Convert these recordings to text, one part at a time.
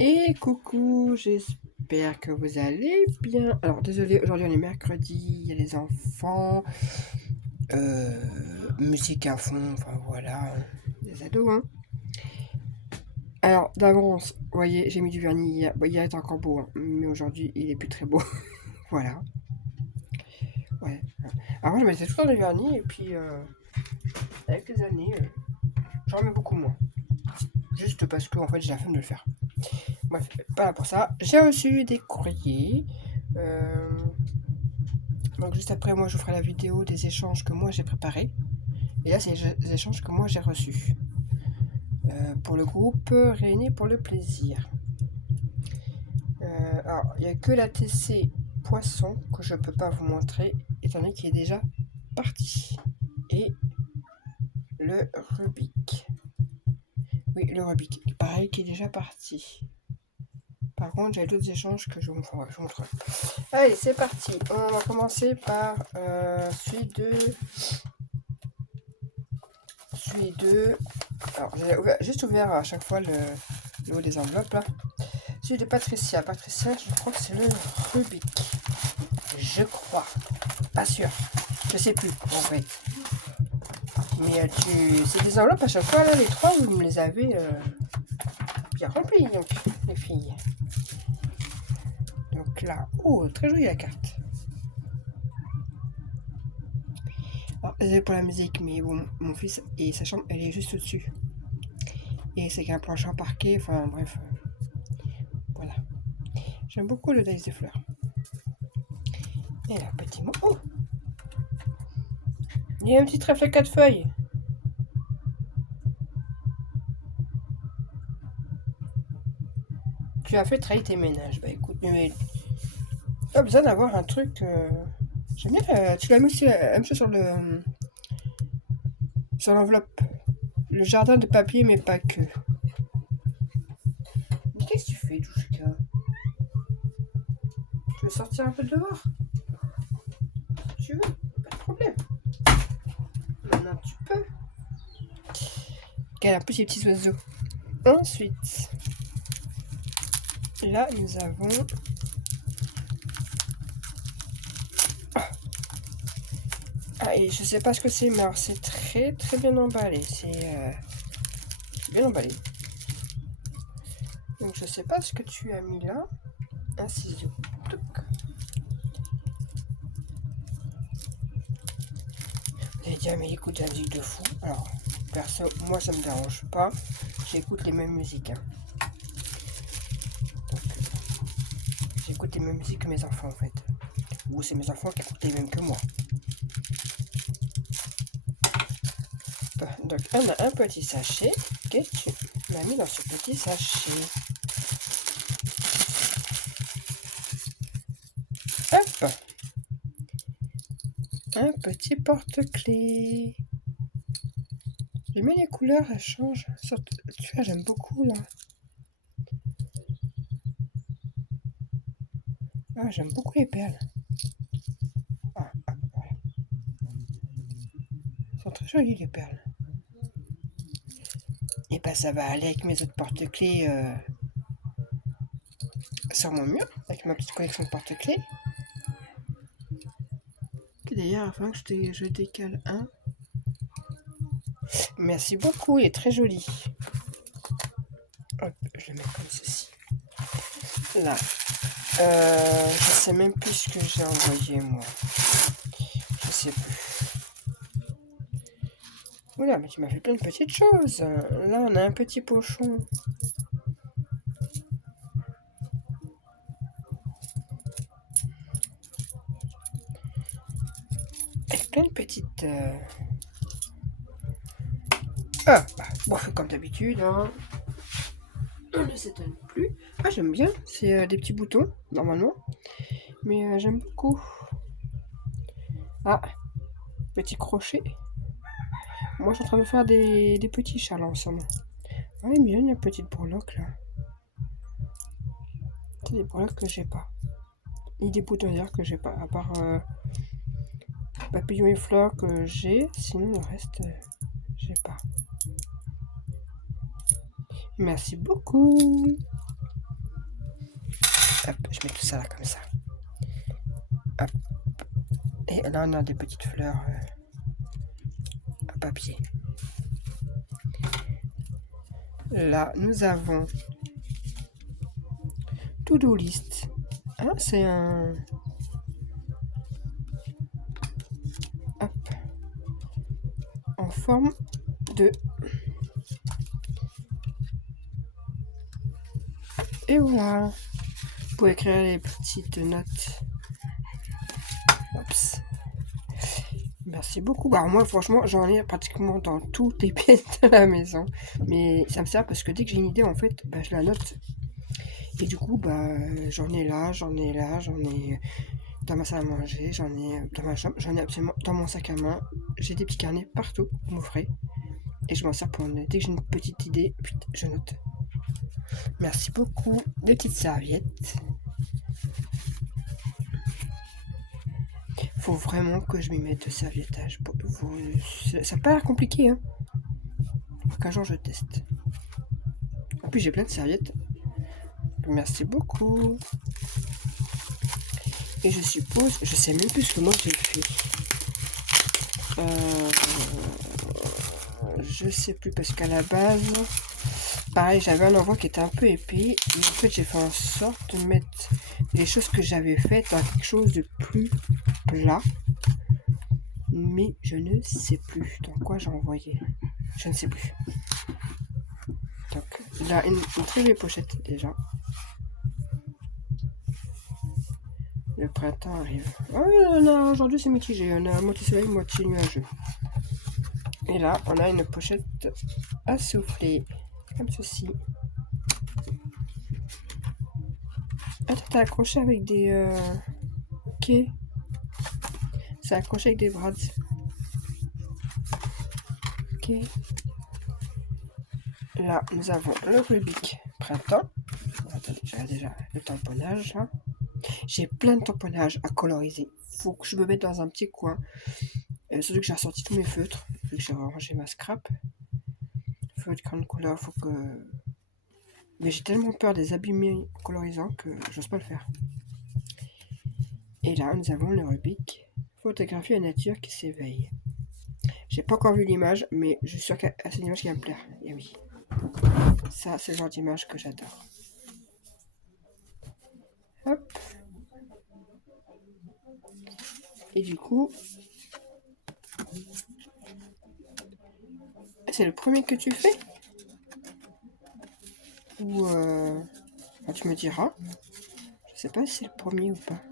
Et coucou, j'espère que vous allez bien. Alors désolé, aujourd'hui on est mercredi, il y a les enfants, musique à fond, enfin voilà, des ados hein. Alors d'avance, vous voyez, j'ai mis du vernis hier, bon, hier était encore beau, hein, mais aujourd'hui il est plus très beau, voilà. Ouais. Avant je mettais tout le temps du vernis et puis avec les années, j'en mets beaucoup moins. Juste parce que en fait j'ai la flemme de le faire. Bref, pas là pour ça. J'ai reçu des courriers. Donc juste après, moi, je ferai la vidéo des échanges que moi j'ai préparés. Et là, c'est les échanges que moi j'ai reçus. Pour le groupe Réunis pour le plaisir. Alors, il n'y a que la TC Poisson que je ne peux pas vous montrer, étant donné qu'il est déjà parti. Et le Rubik. Oui, le Rubik. Pareil, qui est déjà parti. Par contre, j'ai d'autres échanges que je vous montrerai. Allez, c'est parti. On va commencer par celui de... Alors, j'ai juste ouvert à chaque fois le haut des enveloppes, là. Celui de Patricia. Patricia, je crois que c'est le Rubik. Je crois. Pas sûr. Je sais plus, en vrai. Mais c'est des enveloppes à chaque fois, là, les trois, vous me les avez bien remplies, donc, les filles. Donc là, oh, très jolie la carte. Alors, désolé pour la musique, mais bon, mon fils et sa chambre, elle est juste au-dessus. Et c'est qu'un plancher en parquet, enfin bref. Voilà. J'aime beaucoup le dice de fleurs. Et là, petit mot. Oh, il y a un petit trèfle à 4 feuilles. Tu as fait trahir tes ménages. Bah écoute, mais pas besoin d'avoir un truc. J'aime bien. Tu l'as mis aussi la même chose sur l'enveloppe. Le jardin de papier, mais pas que. Mais qu'est-ce que tu fais, Douchka? Tu veux sortir un peu dehors? Tu veux? Pas de problème. Maintenant, tu peux. Regarde un peu ces petits oiseaux. Ensuite, là, nous avons... Ah, et je sais pas ce que c'est, mais alors c'est très très bien emballé. C'est bien emballé. Donc je sais pas ce que tu as mis là. Un ciseau. Touc. Vous allez dire, mais écoute la musique de fou. Alors, perso, moi ça me dérange pas. J'écoute les mêmes musiques. Hein. Donc, j'écoute les mêmes musiques que mes enfants en fait. Ou c'est mes enfants qui écoutent les mêmes que moi. Donc on a un petit sachet que tu m'as mis dans ce petit sachet. Hop, un petit porte-clés. J'aime bien les couleurs, elles changent. Tu vois, j'aime beaucoup là. Ah, j'aime beaucoup les perles. Ah, voilà. Elles sont très jolies les perles. Et bah ça va aller avec mes autres porte-clés sur mon mur, avec ma petite collection de porte-clés. D'ailleurs, afin que je décale un. Merci beaucoup, il est très joli. Hop, je le mets comme ceci. Là. Je sais même plus ce que j'ai envoyé moi. Je sais plus. Oula, mais tu m'as fait plein de petites choses. Là, on a un petit pochon. Avec plein de petites... Ah, bon, comme d'habitude, hein. On ne s'étonne plus. Ah, j'aime bien. C'est des petits boutons, normalement. Mais j'aime beaucoup. Ah, petit crochet. Moi, je suis en train de faire des petits châles ensemble. Ah, il y a une petite breloque, là. C'est des breloques que j'ai pas. Et des boutons d'ailleurs que j'ai pas. À part papillons et fleurs que j'ai. Sinon, le reste, j'ai pas. Merci beaucoup. je mets tout ça là comme ça. Hop. Et là, on a des petites fleurs à papier. Là, nous avons to-do list. Ah, c'est un... Hop. En forme de... Et voilà. Vous pouvez écrire les petites notes. Oups. Merci beaucoup. Alors moi, franchement, j'en ai pratiquement dans toutes les pièces de la maison. Mais ça me sert parce que dès que j'ai une idée, en fait, bah, je la note. Et du coup, bah, j'en ai là, j'en ai là, j'en ai dans ma salle à manger, j'en ai dans ma chambre, j'en ai absolument dans mon sac à main. J'ai des petits carnets partout, vous m'offrez. Et je m'en sers pour noter. Dès que j'ai une petite idée, je note. Merci beaucoup. Des petites serviettes. Faut vraiment que je m'y mette de serviettage. Ça n'a pas l'air compliqué, hein. Qu'un jour je teste. En plus, j'ai plein de serviettes. Merci beaucoup. Et je suppose, je sais même plus ce que moi j'ai fait. Je sais plus parce qu'à la base, pareil, j'avais un envoi qui était un peu épais. Et en fait, j'ai fait en sorte de mettre les choses que j'avais faites dans quelque chose de plus plat. Mais je ne sais plus dans quoi j'ai envoyé. Je ne sais plus. Donc, il a une très belle pochette déjà. Le printemps arrive. Oh, aujourd'hui c'est mitigé. On a moitié soleil, moitié nuageux. Et là, on a une pochette à souffler. Comme ceci. Attends, t'as accroché avec des... Ok. C'est accroché avec des brads. Ok. Là, nous avons le Rubik printemps. Attendez, j'ai déjà le tamponnage. Là. J'ai plein de tamponnages à coloriser. Faut que je me mette dans un petit coin. Surtout que j'ai ressorti tous mes feutres. Vu que j'ai rangé ma scrap. Feutre grande couleur, faut que... Mais j'ai tellement peur des abîmés colorisants que j'ose pas le faire. Et là, nous avons le Rubik. Photographie à nature qui s'éveille. J'ai pas encore vu l'image, mais je suis sûr que c'est une image qui va me plaire. Et oui. Ça, c'est le genre d'image que j'adore. Hop. Et du coup... C'est le premier que tu fais? Ou tu me diras. Je sais pas si c'est le premier ou pas.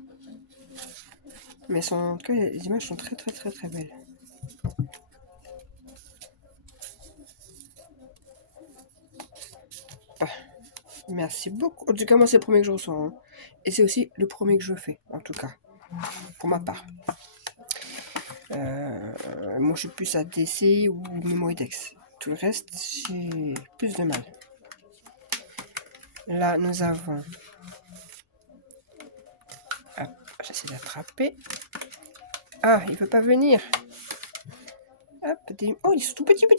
Mais en tout cas, les images sont très très très très belles. Ah, merci beaucoup. En tout cas, moi, c'est le premier que je reçois. Hein. Et c'est aussi le premier que je fais, en tout cas. Pour ma part. Moi, je suis plus à DC ou Memoidex. Tout le reste, j'ai plus de mal. Là, nous avons... Ah, j'essaie d'attraper. Ah, il veut pas venir. Hop, oh, ils sont tout petits. Des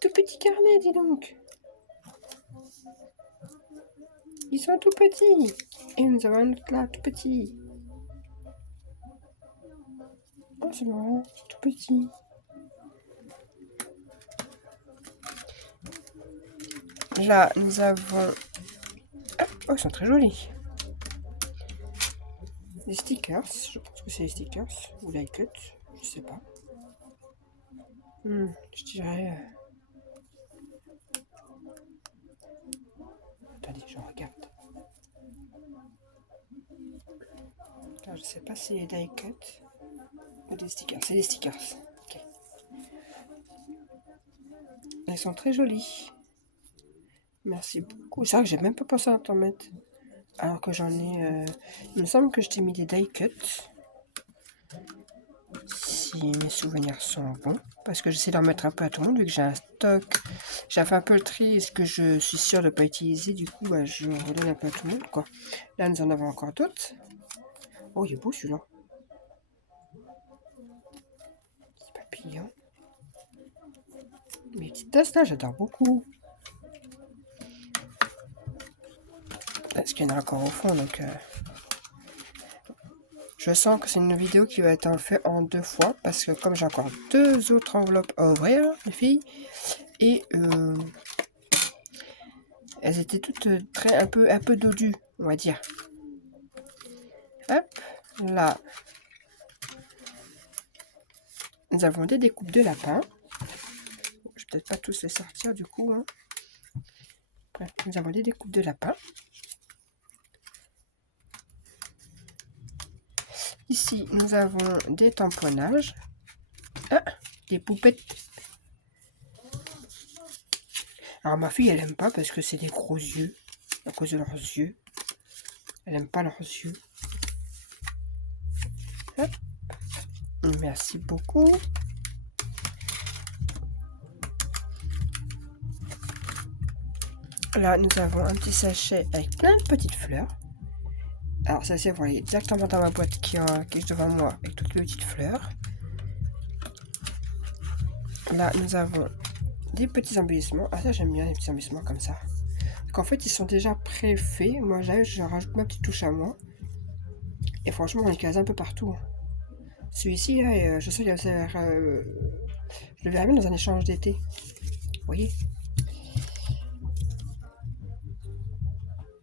tout petits carnets, dis donc. Ils sont tout petits. Et nous avons un autre là, tout petit. Oh, c'est marrant, tout petit. Là, nous avons... Oh, ils sont très jolis. Des stickers, je pense que c'est des stickers. Ou die cut, je sais pas. Je dirais... Attendez, je regarde. Alors, je sais pas si c'est des die cut ou des stickers. C'est des stickers. Ok. Ils sont très jolis. Merci beaucoup. C'est vrai que j'ai même pas pensé à t'en mettre. Alors que j'en ai... Il me semble que je t'ai mis des die cuts. Si mes souvenirs sont bons. Parce que j'essaie d'en mettre un peu à tout le monde. Vu que j'ai un stock. J'ai fait un peu le tri. Ce que je suis sûre de ne pas utiliser. Du coup, bah, je redonne un peu à tout le monde. Quoi. Là, nous en avons encore d'autres. Oh, il est beau celui-là. Petit papillon. Mes petites tasses là, j'adore beaucoup. Parce qu'il y en a encore au fond, donc... Je sens que c'est une vidéo qui va être faite en 2 fois, parce que comme j'ai encore 2 autres enveloppes à ouvrir, les filles, et elles étaient toutes un peu dodues, on va dire. Hop, là, nous avons des découpes de lapin. Je vais peut-être pas tous les sortir du coup. Hein. Bref, nous avons des découpes de lapin. Ici, nous avons des tamponnages. Ah, des poupettes. Alors ma fille, elle aime pas parce que c'est des gros yeux. À cause de leurs yeux. Elle aime pas leurs yeux. Hop. Merci beaucoup. Là, nous avons un petit sachet avec plein de petites fleurs. Alors, ça, c'est, vous voyez, exactement dans ma boîte qui est devant moi, avec toutes les petites fleurs. Là, nous avons des petits embellissements. Ah, ça, j'aime bien les petits embellissements comme ça. Donc, en fait, ils sont déjà pré-faits. Moi, je rajoute ma petite touche à moi. Et franchement, on les case un peu partout. Celui-ci, là, je sais qu'il je le verrai bien dans un échange d'été. Vous voyez?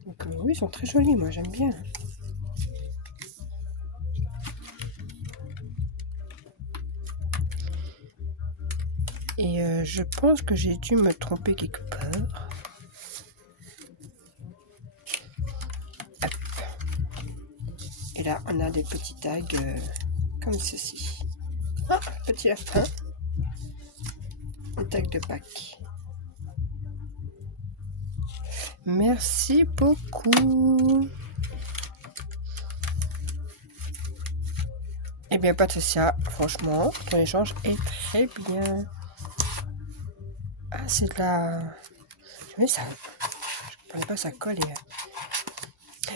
Donc, oui, ils sont très jolis, moi, j'aime bien. Et je pense que j'ai dû me tromper quelque part. Hop. Et là, on a des petits tags comme ceci. Ah, petit lapin. Un tag de Pâques. Merci beaucoup. Eh bien, Patricia, franchement, ton échange est très bien. Ah, c'est de la... Mais ça... Je ne pensais pas ça colle.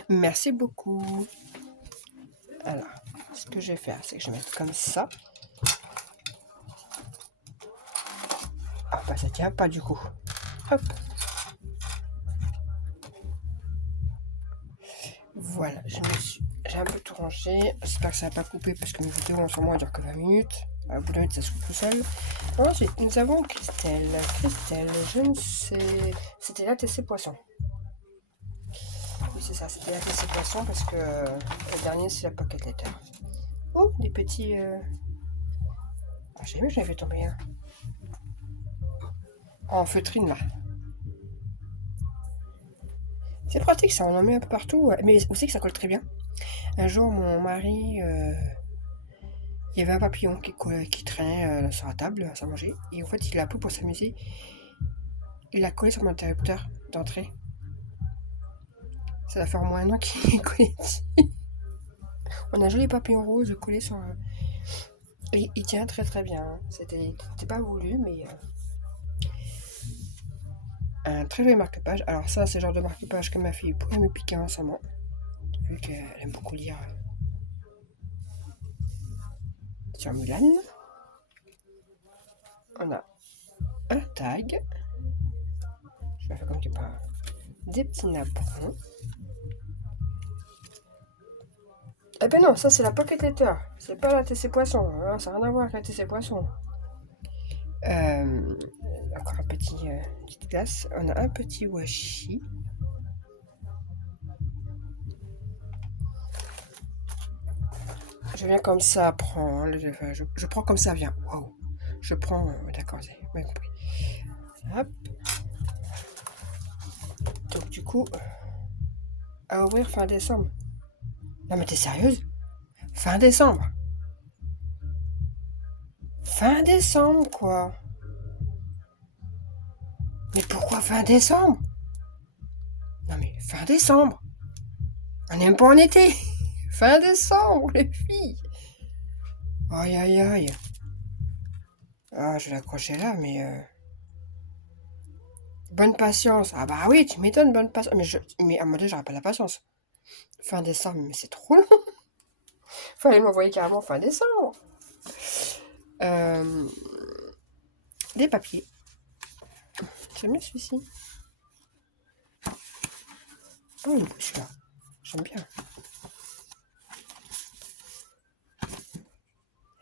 Merci beaucoup. Alors, ce que je vais faire, c'est que je vais mettre comme ça. Ah, bah ça tient pas du coup. Hop. Voilà, j'ai un peu tout rangé. J'espère que ça va pas couper parce que mes vidéos en ce moment elles durent que 20 minutes. Au bout d'un minute, ça se coupe tout seul. Ensuite, nous avons Christelle. Christelle, je ne sais... C'était la TC Poisson. Oui, c'est ça, c'était la TC Poisson parce que le dernier, c'est la Pocket Letter. Oh, des petits... Ah, j'ai vu que j'avais tombé un. En feutrine, là. C'est pratique, ça, on en met un peu partout. Mais aussi que ça colle très bien. Un jour, mon mari... il y avait un papillon qui traînait sur la table, à manger. Et en fait, il l'a pris pour s'amuser. Il l'a collé sur mon interrupteur d'entrée. Ça va faire au moins un an qu'il est collé dessus. On a un joli papillon rose collé sur... Et il tient très très bien. C'était pas voulu, mais... un très joli marque-page. Alors ça, c'est le genre de marque-page que ma fille pourrait me piquer en ce moment. Vu qu'elle aime beaucoup lire sur Mulan. On a un tag. Je vais faire comme qu'il n'y a pas... Des petits napperons. Eh ben non, ça c'est la Pocket Letter. C'est pas la TC Poisson. Hein, ça n'a rien à voir avec la TC Poisson. Encore un petite glace. On a un petit washi. Je viens comme ça, je prends comme ça, viens. Wow. Je prends, d'accord, j'ai bien compris. Hop. Donc du coup, à ouvrir fin décembre. Non mais t'es sérieuse? Fin décembre. Fin décembre, quoi. Mais pourquoi fin décembre? Non mais fin décembre. On n'est même pas en été. Fin décembre, les filles. Aïe, aïe, aïe. Ah, je vais l'accrocher là, mais... Bonne patience. Ah bah oui, tu m'étonnes, bonne patience. Mais à moi déjà, j'aurais pas la patience. Fin décembre, mais c'est trop long. Fallait m'envoyer carrément fin décembre. Des papiers. J'aime bien celui-ci. Oh, il est beau celui-là. J'aime bien.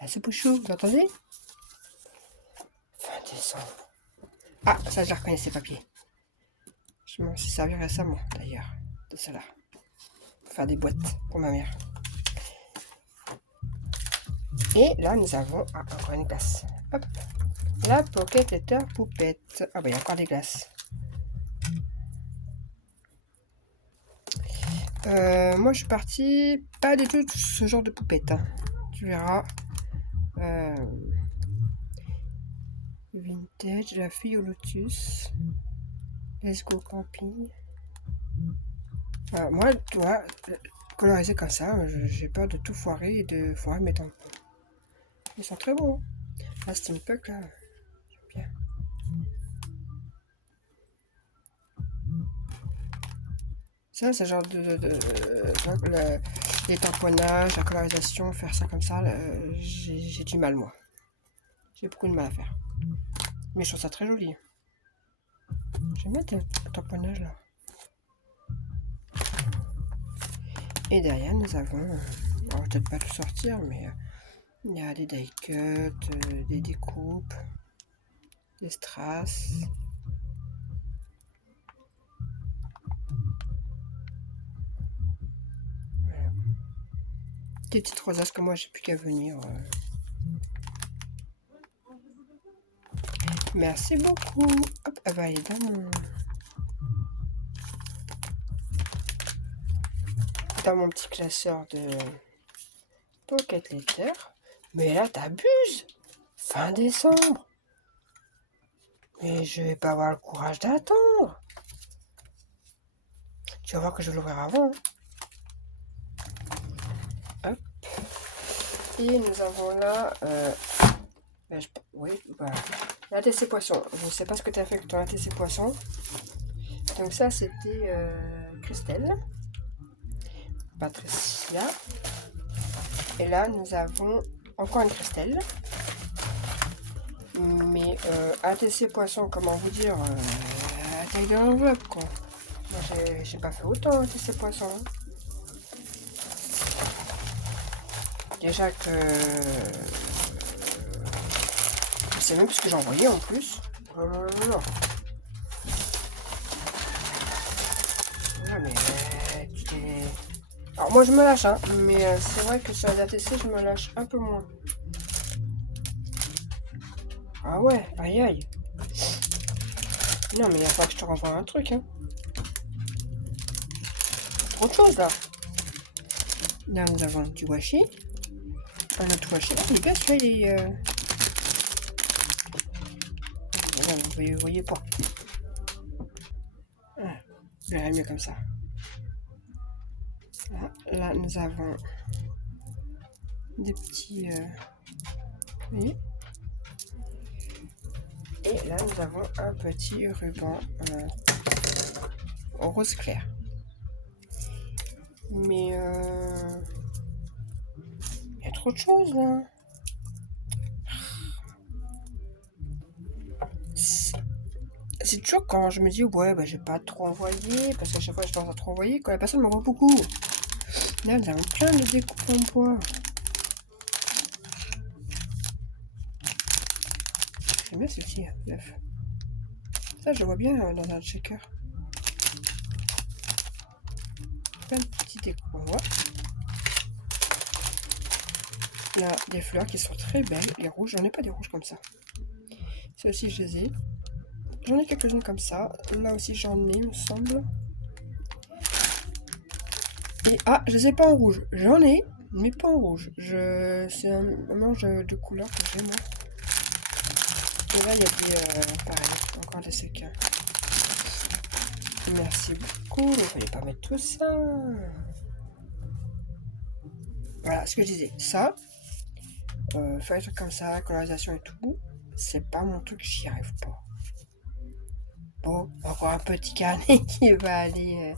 Là, c'est Pouchou, vous entendez? Fin décembre. Ah, ça, je la reconnais, ces papiers. Je m'en suis servi récemment, d'ailleurs, de cela. Pour faire des boîtes pour ma mère. Et là, nous avons encore une glace. Hop. La Pocket Letter Poupette. Ah, bah, il y a encore des glaces. Moi, je suis partie pas du tout ce genre de poupette. Hein. Tu verras. Vintage, la fille au lotus. Let's go camping. Moi, tu vois, colorisé comme ça, j'ai peur de tout foirer et de foirer mes tampons. Ils sont très beaux. Hein. La steampunk, là, j'aime bien. Ça, c'est genre les tamponnages, la colorisation, faire ça comme ça, j'ai du mal, moi. J'ai beaucoup de mal à faire. Mais je trouve ça très joli. J'aime bien le tamponnage, là. Et derrière, nous avons, on va peut-être pas tout sortir, mais il y a des die cuts, des découpes, des strass. Voilà. Des petites rosaces que moi j'ai plus qu'à venir. Merci beaucoup. Hop, elle va aller dans mon petit classeur de Pocket Letter. Mais là, t'abuses. Fin décembre. Mais je vais pas avoir le courage d'attendre. Tu vas voir que je vais l'ouvrir avant. Hop. Et nous avons là... oui, voilà. L'ATC Poisson. Je ne sais pas ce que tu as fait avec ton ATC Poisson. Donc ça, c'était Christelle. Patricia. Et là, nous avons encore une Christelle. Mais ATC Poisson, comment vous dire, à taille de l'enveloppe, quoi. Moi, j'ai pas fait autant ATC Poisson. Hein. Déjà que... je sais même plus ce que j'ai envoyé en plus. Oh là là là. Ouais, mais tu t'es... Alors moi je me lâche, hein, mais c'est vrai que sur les ATC je me lâche un peu moins. Ah ouais, aïe aïe. Non mais il a pas que je te renvoie un truc, hein. Trop de choses là. Là nous avons du washi. Un autre washi. Il est bien celui-là, il est... Là, vous voyez pas. Ah, je verrai mieux comme ça. Là nous avons des petits... oui. Et là, nous avons un petit ruban en rose clair. Mais il y a trop de choses là. C'est toujours quand je me dis ouais bah j'ai pas trop envoyé parce qu'à chaque fois je tente à trop envoyer quand la personne m'envoie beaucoup. Là nous avons plein de découpes en bois. J'aime bien ceci, neuf. Ça je vois bien dans un checker. Plein de petits découpes en bois. Là des fleurs qui sont très belles, les rouges, j'en ai pas des rouges comme ça. Ça aussi je les ai. J'en ai quelques-unes comme ça. Là aussi j'en ai, il me semble. Et je les ai pas en rouge. J'en ai, mais pas en rouge. C'est un mélange de couleurs que j'ai moi. Et là il y a des pareil, encore des sequins. Merci beaucoup. Il fallait pas mettre tout ça. Voilà ce que je disais. Ça, faire des trucs comme ça, colorisation et tout, c'est pas mon truc, j'y arrive pas. Bon, encore un petit carnet qui va aller.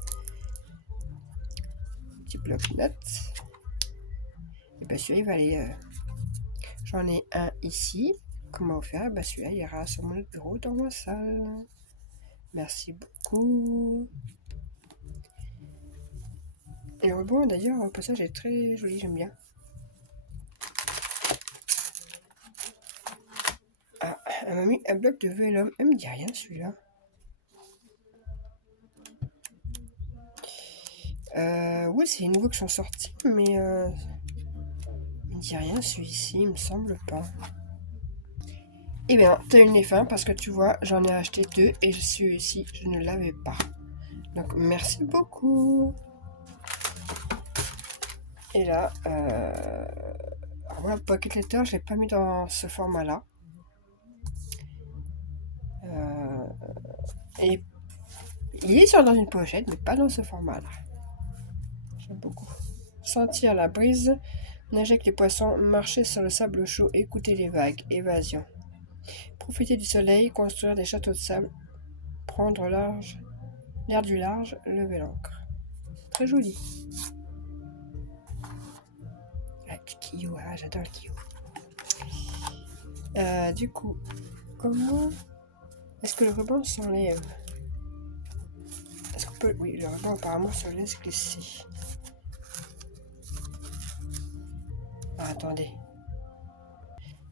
Petit bloc-notes. Et bien celui-là il va aller. J'en ai un ici. Comment faire? Bah celui-là ira sur mon autre bureau dans ma salle. Merci beaucoup. Et le ruban, d'ailleurs, au passage, est très joli, j'aime bien. Ah, elle m'a mis un bloc de vélum. Elle me dit rien, celui-là. Oui, c'est les nouveaux qui sont sortis, mais il me dit rien, celui-ci, il me semble pas. Eh bien, t'as une fin parce que tu vois, j'en ai acheté 2 et celui-ci, je ne l'avais pas. Donc, merci beaucoup. Et là, alors voilà, Pocket Letter, je l'ai pas mis dans ce format-là. Et il est dans une pochette, mais pas dans ce format-là. J'aime beaucoup. Sentir la brise, nager avec les poissons, marcher sur le sable chaud, écouter les vagues, évasion. Profiter du soleil, construire des châteaux de sable, prendre l'air du large, lever l'ancre. Très joli. Ah, Kyo, ah, j'adore le Kyo. Du coup, comment est-ce que le ruban s'enlève? Est-ce qu'on peut... Oui, le ruban apparemment se laisse glisser. Ah, attendez.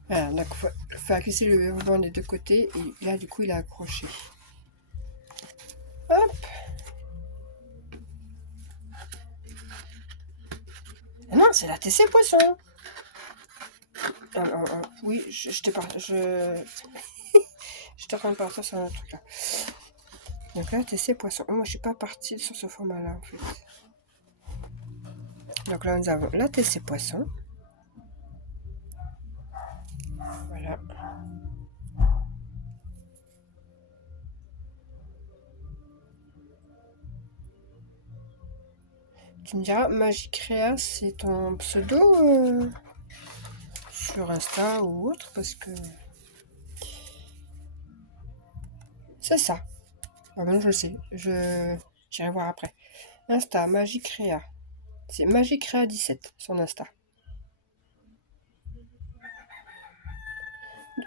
Voilà, donc il faut faire glisser le ruban des deux côtés et là du coup il a accroché. Hop. Ah non, c'est la TC Poisson. Oui, je t'ai pas... J'étais en train de partir sur un truc là. Donc là, TC Poisson. Moi, je suis pas partie sur ce format-là, en fait. Donc là, nous avons la TC Poisson. Voilà. Tu me diras, Magicréa, c'est ton pseudo sur Insta ou autre, parce que... C'est ça. Ah ben, je le sais. J'irai voir après. Insta, Magicréa. C'est Magicréa17, son Insta.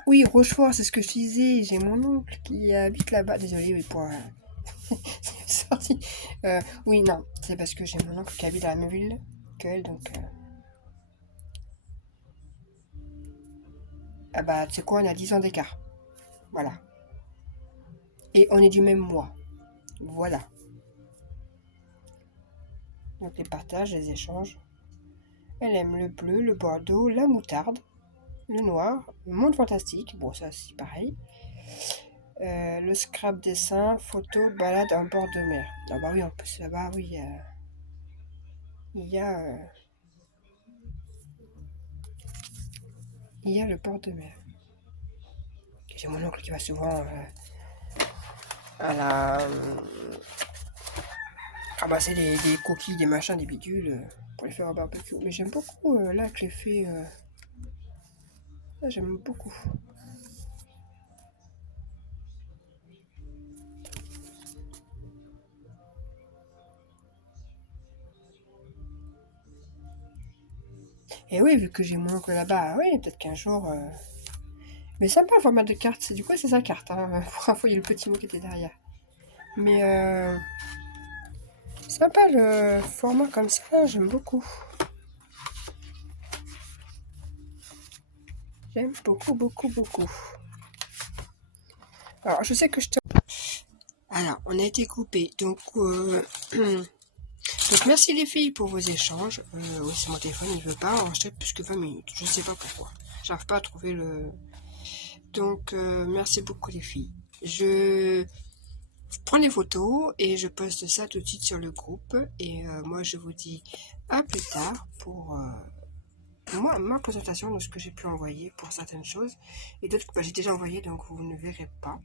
Oui, Rochefort, c'est ce que je disais. J'ai mon oncle qui habite là-bas. Désolée, mais pour... c'est sorti. Oui, non. C'est parce que j'ai mon oncle qui habite à la même ville qu'elle, donc... Ah bah, tu sais quoi, on a 10 ans d'écart. Voilà. Et on est du même mois. Voilà. Donc les partages, les échanges. Elle aime le bleu, le bordeaux, la moutarde, le noir, le monde fantastique. Bon, ça c'est pareil. Le scrap dessin, photo, balade en bord de mer. Ah bah oui, en plus là-bas, oui, il y a le bord de mer. J'ai mon oncle qui va souvent à la ramasser des coquilles, des machins, des bidules pour les faire au barbecue. Mais j'aime beaucoup là que les fait. Là, j'aime beaucoup. Et oui, vu que j'ai mon oncle là-bas, oui, peut-être qu'un jour. Mais sympa le format de carte. C'est du coup c'est sa carte. Hein. Pour info, il y a le petit mot qui était derrière. Mais sympa le format comme ça. J'aime beaucoup. J'aime beaucoup, beaucoup, beaucoup. Alors, je sais que je te... Alors, on a été coupé. Donc, donc, merci les filles pour vos échanges. Oui, c'est mon téléphone, il ne veut pas enregistrer plus que 20 minutes. Je ne sais pas pourquoi. J'arrive pas à trouver le... Donc, merci beaucoup les filles. Je prends les photos et je poste ça tout de suite sur le groupe. Et moi, je vous dis à plus tard pour ma présentation de ce que j'ai pu envoyer pour certaines choses. Et d'autres que j'ai déjà envoyé, donc vous ne verrez pas.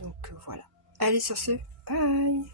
Donc, voilà. Allez, sur ce, bye!